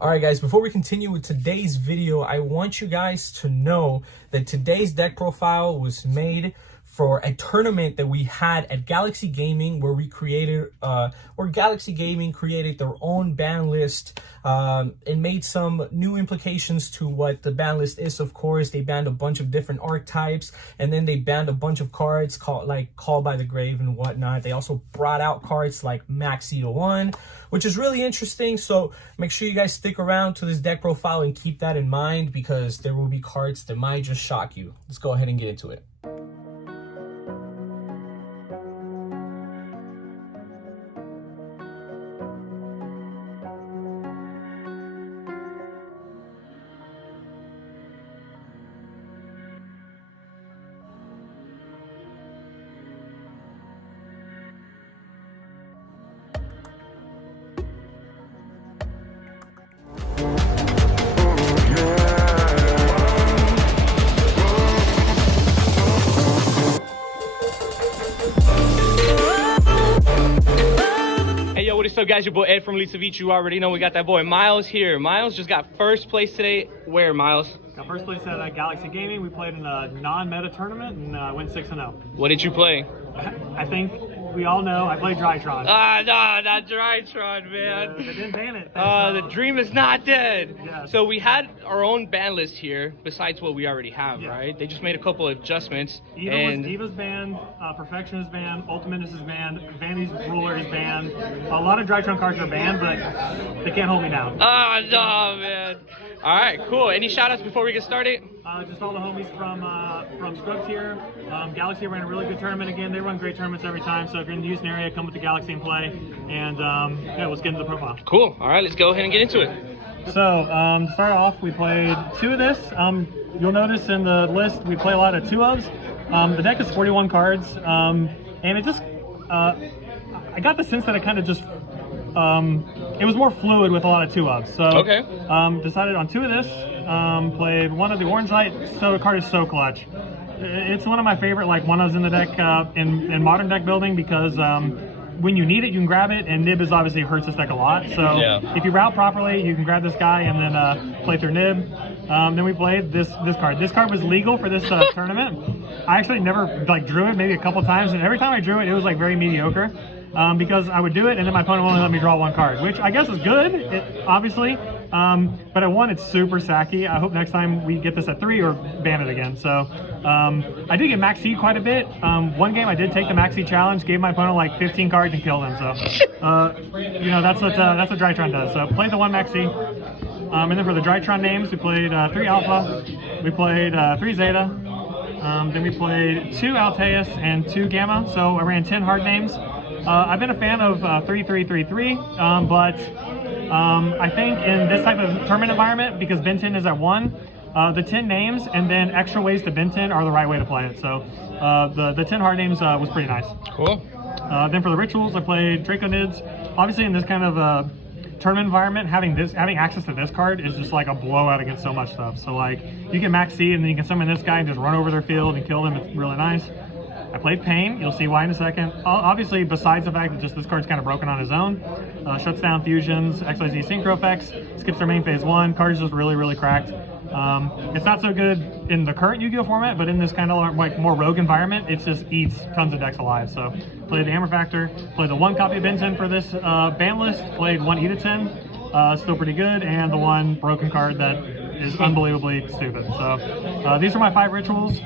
All right, guys, before we continue with today's video, I want you guys to know that today's deck profile was made for a tournament that we had at Galaxy Gaming, where we created, Galaxy Gaming created their own ban list and made some new implications to what the ban list is. Of course, they banned a bunch of different archetypes, and then they banned a bunch of cards called Call by the Grave and whatnot. They also brought out cards like Max E1, which is really interesting. So make sure you guys stick around to this deck profile and keep that in mind, because there will be cards that might just shock you. Let's go ahead and get into it. What is up, guys? Your boy Ed from Savij. You already know we got that boy Miles here. Miles just got first place today. Where, Miles? Got first place at Galaxy Gaming. We played in a non-meta tournament and went 6-0. What did you play? I think we all know I played Drytron. Ah, no, not Drytron, man. They didn't ban it. The dream is not dead. Yeah. So we had our own ban list here, besides what we already have, right? They just made a couple of adjustments. Eva's banned, Perfection is banned, Ultimatus is banned, Vandy's Ruler is banned. A lot of Drytron cards are banned, but they can't hold me down. Ah, no, man. All right, cool. Any shout-outs before we get started? Just all the homies from Scrubs here. Galaxy ran a really good tournament again. They run great tournaments every time, so if you're in the Houston area, come with the Galaxy and play. And yeah, let's get into the profile. Cool. All right, let's go ahead and get into it. So to start off, we played 2 of this. You'll notice in the list we play a lot of 2-ofs. The deck is 41 cards, and it just I got the sense that it kind of just it was more fluid with a lot of 2-ofs. So decided on 2 of this. Played 1 of the Orange Knight. So the card is so clutch. It's one of my favorite one-ofs in the deck in modern deck building, because when you need it, you can grab it, and Nib is obviously hurts this deck a lot. So if you route properly, you can grab this guy and then play through Nib. Then we played this card. This card was legal for this tournament. I actually never drew it, maybe a couple times, and every time I drew it, it was very mediocre. Because I would do it and then my opponent only let me draw 1 card, which I guess is good, obviously. But at 1, it's super sacky. I hope next time we get this at 3 or ban it again. So I did get Max E quite a bit. One game I did take the Max E challenge, gave my opponent 15 cards and killed him. So you know, that's what Drytron does. So played the 1 Max E. And then for the Drytron names, we played 3 Alpha, we played 3 Zeta, then we played 2 Alteus and 2 Gamma. So I ran 10 hard names. I've been a fan of 3-3-3-3, but I think in this type of tournament environment, because Ben 10 is at 1, the 10 names and then extra ways to Ben 10 are the right way to play it. So the 10 hard names was pretty nice. Cool. Then for the rituals, I played Draconids. Obviously, in this kind of tournament environment, having access to this card is just a blowout against so much stuff. So you can Max C and then you can summon this guy and just run over their field and kill them. It's really nice. I played Pain, you'll see why in a second. Obviously, besides the fact that just this card's kind of broken on his own, shuts down fusions, XYZ synchro effects, skips their main phase 1, card's just really, really cracked. It's not so good in the current Yu-Gi-Oh format, but in this kind of more rogue environment, it just eats tons of decks alive. So played the Hammer Factor, played the 1 copy of Ben 10 for this ban list, played 1 Edith 10, still pretty good, and the 1 broken card that is unbelievably stupid. So these are my 5 rituals.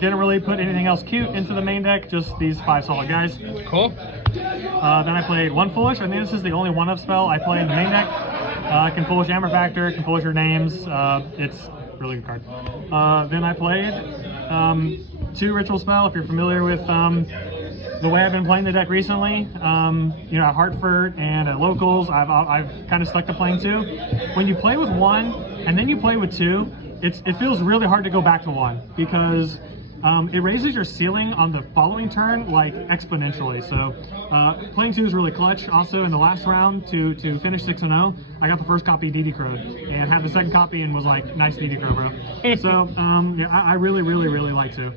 Didn't really put anything else cute into the main deck, just these 5 solid guys. Cool. Then I played 1 Foolish. I think this is the only 1-of spell I play in the main deck. Can Foolish Hammer Factor, can Foolish your names. It's a really good card. Then I played 2 Ritual Spell. If you're familiar with the way I've been playing the deck recently, you know, at Hartford and at locals, I've kind of stuck to playing 2. When you play with 1 and then you play with 2, it feels really hard to go back to 1, because it raises your ceiling on the following turn exponentially. So playing 2 is really clutch. Also in the last round to finish 6-0, I got the first copy DD Crowed and had the second copy and was nice DD Crow, bro. So yeah, I really like 2.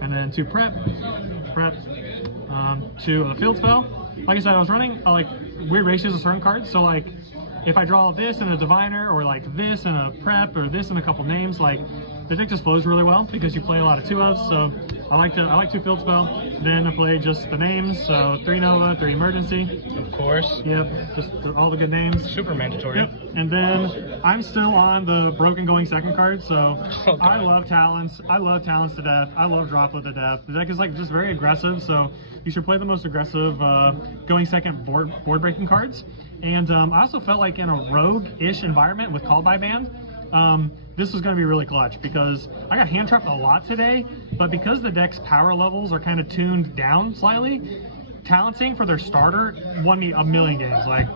And then 2 prep, 2 field spell. Like I said, I was running weird ratios of certain cards. So like, if I draw this and a diviner, or like this and a prep, or this and a couple names, like the deck just flows really well because you play a lot of 2-ofs. So I like to field spell. Then I play just the names. So 3 Nova, 3 Emergency. Of course. Yep, just all the good names. Super mandatory. Yep. And then I'm still on the broken going second card. So I love talents. I love talents to death. I love droplet to death. The deck is like just very aggressive. So you should play the most aggressive going second board breaking cards. And I also felt like in a rogue-ish environment with Call by Band, this was going to be really clutch because I got hand trapped a lot today, but because the deck's power levels are kind of tuned down slightly, Talenting for their starter won me a million games. Like,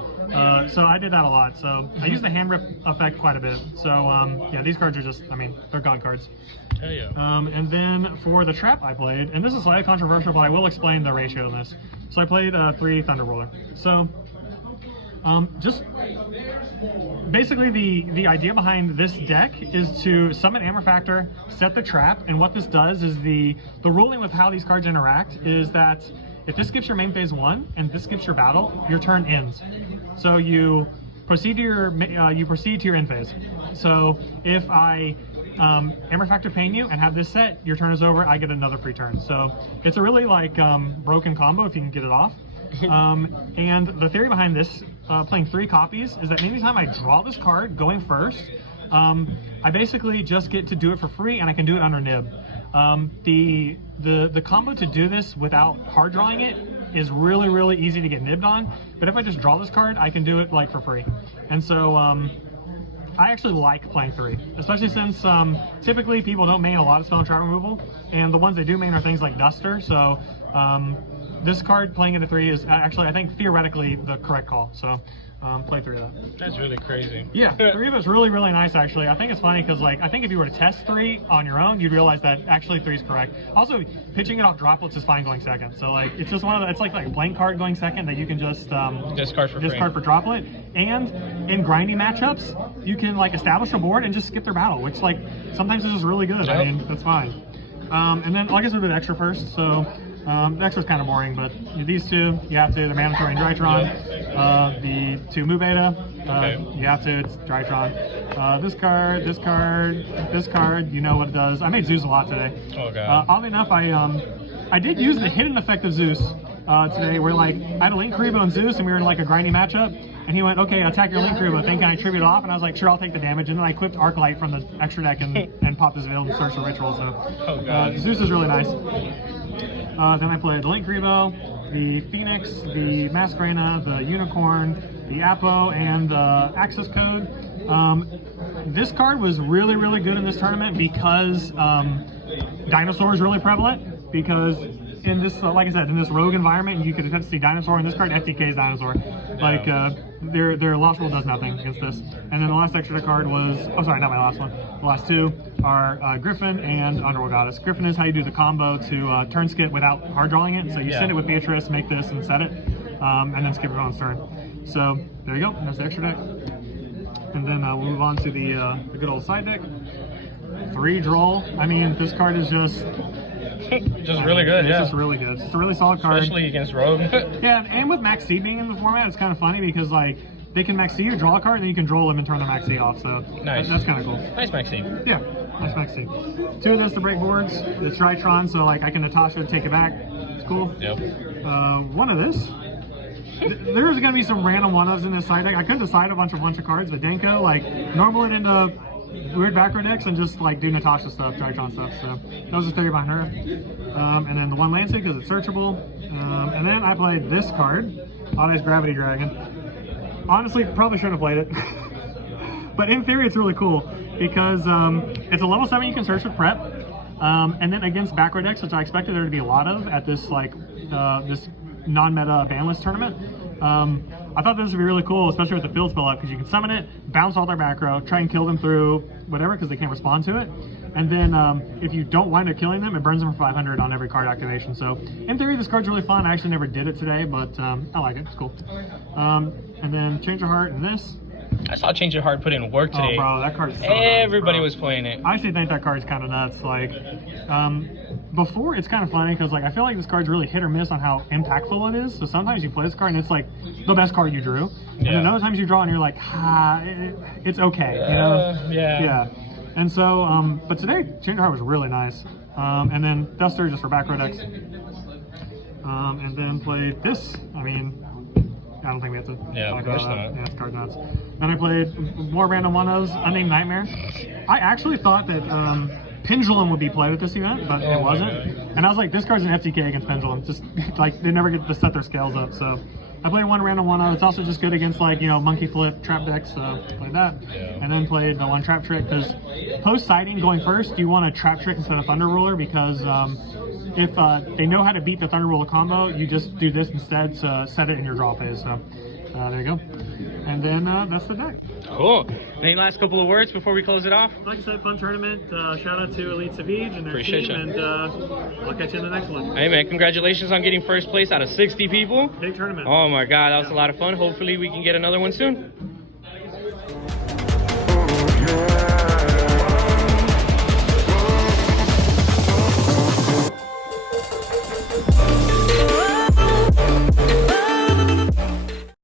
so I did that a lot. So I used the hand rip effect quite a bit. So yeah, these cards are just, I mean, they're god cards. Hell yeah. And then for the trap I played, and this is slightly controversial, but I will explain the ratio of this. So I played 3 Thunderroller. So just basically the idea behind this deck is to summon Amber Factor, set the trap, and what this does is the ruling with how these cards interact is that if this skips your main phase 1 and this skips your battle, your turn ends. So you proceed to your end phase. So if I Amber Factor Pain you and have this set, your turn is over, I get another free turn. So it's a really like broken combo if you can get it off. And the theory behind this, playing 3 copies, is that anytime I draw this card going first, I basically just get to do it for free, and I can do it under nib. The combo to do this without hard drawing it is really, really easy to get nibbed on. But if I just draw this card, I can do it like for free. And so I actually like playing 3, especially since typically people don't main a lot of spell and trap removal, and the ones they do main are things like Duster. So this card playing into 3 is actually, I think, theoretically the correct call. So play 3 of that. That's really crazy. Yeah, 3 of it's really, really nice actually. I think it's funny because like I think if you were to test 3 on your own, you'd realize that actually 3 is correct. Also, pitching it off droplets is fine going second. So like it's just one of the, it's like a blank card going second that you can just discard for droplet. And in grindy matchups, you can like establish a board and just skip their battle, which like sometimes is just really good. Yep. I mean, that's fine. And then I guess we'll do the extra first. So the extra's kind of boring, but these 2, you have to, they're mandatory in Drytron. The 2 Mu Beta, you have to, it's Drytron. This card, you know what it does. I made Zeus a lot today. Oh god. Oddly enough, I did use the hidden effect of Zeus today, where like I had a LinkTree and Zeus, and we were in like a grindy matchup, and he went, okay, attack your LinkTree, think can I tribute it off? And I was like, sure, I'll take the damage, and then I equipped Arclight from the extra deck and popped his available search for ritual. So Zeus is really nice. Then I played the LinkTree, the Phoenix, the Masquerena, the Unicorn, the Apo, and the Access Code. This card was really, really good in this tournament because Dinosaur is really prevalent, because in this, like I said, in this rogue environment, you could attempt to see Dinosaur, and this card FTKs Dinosaur. Like, their Lost World does nothing against this. And then the last extra card was, oh sorry, not my last one. The last 2 are Griffin and Underworld Goddess. Griffin is how you do the combo to turn skip without hard drawing it. So you send it with Beatrice, make this, and set it, and then skip it on its turn. So there you go, that's the extra deck. And then we'll move on to the good old side deck. 3 Droll. I mean, this card is just really good. It's just really good. It's a really solid card, especially against Rogue. Yeah, and with Max C being in the format, it's kind of funny because like they can Max C you, draw a card, and then you can draw them and turn their Max C off. So nice. That's kind of cool. Nice Max C. Yeah, nice Max C. 2 of this to break boards. It's Drytron, so like I can Natasha take it back. It's cool. Yep. 1 of this. There's gonna be some random 1-ofs in this side deck. I couldn't decide a bunch of cards, but Denko, like normal it into weird backrow decks and just like do Natasha stuff, Drytron stuff. So that was the theory behind her. And then the 1 Lancet because it's searchable. And then I played this card, Audacious Gravity Dragon. Honestly, probably shouldn't have played it. But in theory, it's really cool because it's a level 7 you can search with prep. And then against backrow decks, which I expected there to be a lot of at this like this non-meta Banlist tournament. I thought this would be really cool, especially with the field spell up, because you can summon it, bounce all their back row, try and kill them through whatever, because they can't respond to it. And then if you don't wind up killing them, it burns them for 500 on every card activation. So in theory, this card's really fun. I actually never did it today, but I like it. It's cool. And then Change of Heart and this. I saw Change Your Heart put in work today. Oh, bro, that card's so Everybody nice, was playing it. I actually think that card's kind of nuts. Like, before it's kind of funny because like I feel like this card's really hit or miss on how impactful it is. So sometimes you play this card and it's like the best card you drew, and then other times you draw and you're like, it's okay, you know? Yeah. And so, but today Change Your Heart was really nice. And then Duster just for back row decks. And then played this. I mean, I don't think we have to talk about that. Yeah, it's card nuts. Then I played more random one-ofs, Unnamed Nightmare. I actually thought that Pendulum would be played at this event, but it wasn't. And I was like, this card's an FTK against Pendulum. Just like they never get to set their scales up. So I played one random one-off. It's also just good against like, you know, Monkey Flip, Trap decks, so played that. And then played the one Trap Trick because post-sighting going first, you want a Trap Trick instead of Thunder Ruler because if they know how to beat the Thunder Ruler combo, you just do this instead to set it in your draw phase. So there you go. And then that's the deck. Cool. Any last couple of words before we close it off? Like I said, fun tournament. Shout out to Elite Savij and their Appreciate team, and I'll catch you in the next one. Hey man, congratulations on getting first place out of 60 people. Big tournament. Oh my god, that was a lot of fun. Hopefully we can get another one soon.